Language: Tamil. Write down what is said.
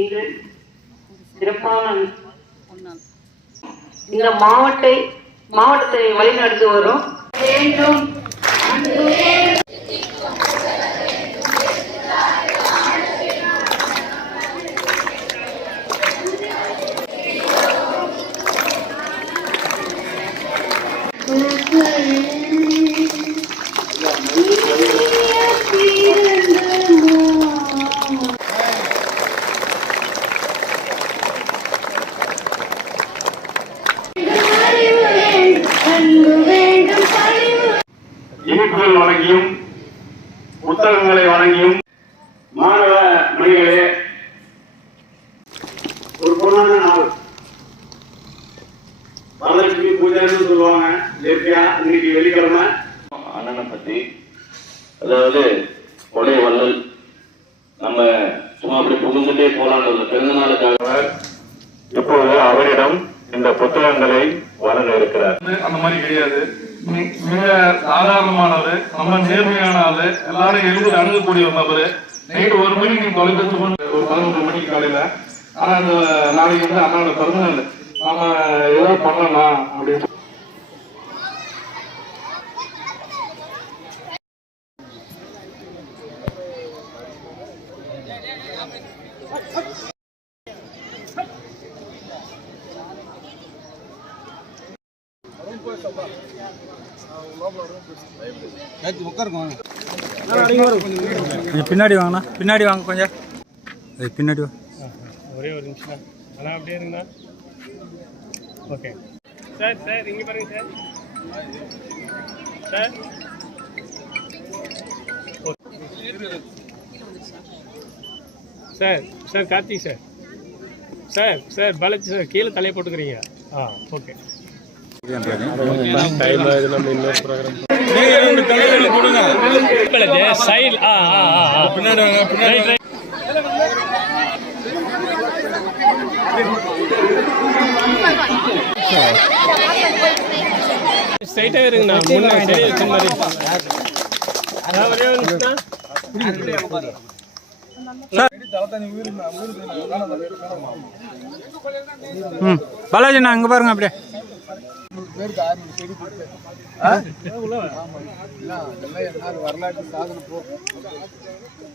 இன்று சிறப்பான இந்த மாவட்டை மாவட்டத்தை வழிநடத்தி வரும் வேண்டும். புத்தகங்களை வழங்கியும் மாணவ மணிகளே ஒரு பொண்ணான நாள். வரலட்சுமி பூஜைன்னு சொல்லுவாங்க. இயற்கையா இன்னைக்கு வெள்ளிக்கிழமை. அண்ணனை பத்தி அதாவது கொடை வள்ளல் நம்ம சும்மா அப்படி புகுந்துட்டே போலான்னு பிறந்த நாளுக்காக. இப்போது அவரிடம் இந்த புத்தகங்களை வழங்க இருக்கிறார். அந்த மாதிரி கிடையாது. மிக சாதாரணமானவர் ரொம்ப நேர்மையான ஆளு எல்லாரும் எளிதில் அணுகக்கூடிய ஒரு நபர் நைட்டு ஒரு மணிக்கு நீங்க தொலைபேசி ஒரு பதினொன்று மணிக்கு காலையில. ஆனா அந்த நாளைக்கு வந்து அண்ணாவோட பிறந்தநாள். நாம ஏதாவது பண்ணலாம் அப்படின்னு பின்னாடி வாங்கண்ணா. பின்னாடி வாங்க கொஞ்சம். பின்னாடி வா. ஒரே ஒரு நிமிஷம். அண்ணா அப்படியே இருங்கண்ணா ஓகே. சார் சார் இங்கே பாருங்க sir. Sir. Sir sir Karthik sir. Sir sir Balaji sir கீழே தலையை போட்டுக்கிறீங்க. ஆ ஓகே. பின்னாடி ஸ்ட்ரைட்டா இருங்கண்ணா முன்ன சரி வச்ச மாதிரி பாலாஜிண்ணா அங்கே பாருங்க அப்படியே. ம் பாலாஜி நான் அங்கே பாருங்க அப்படியே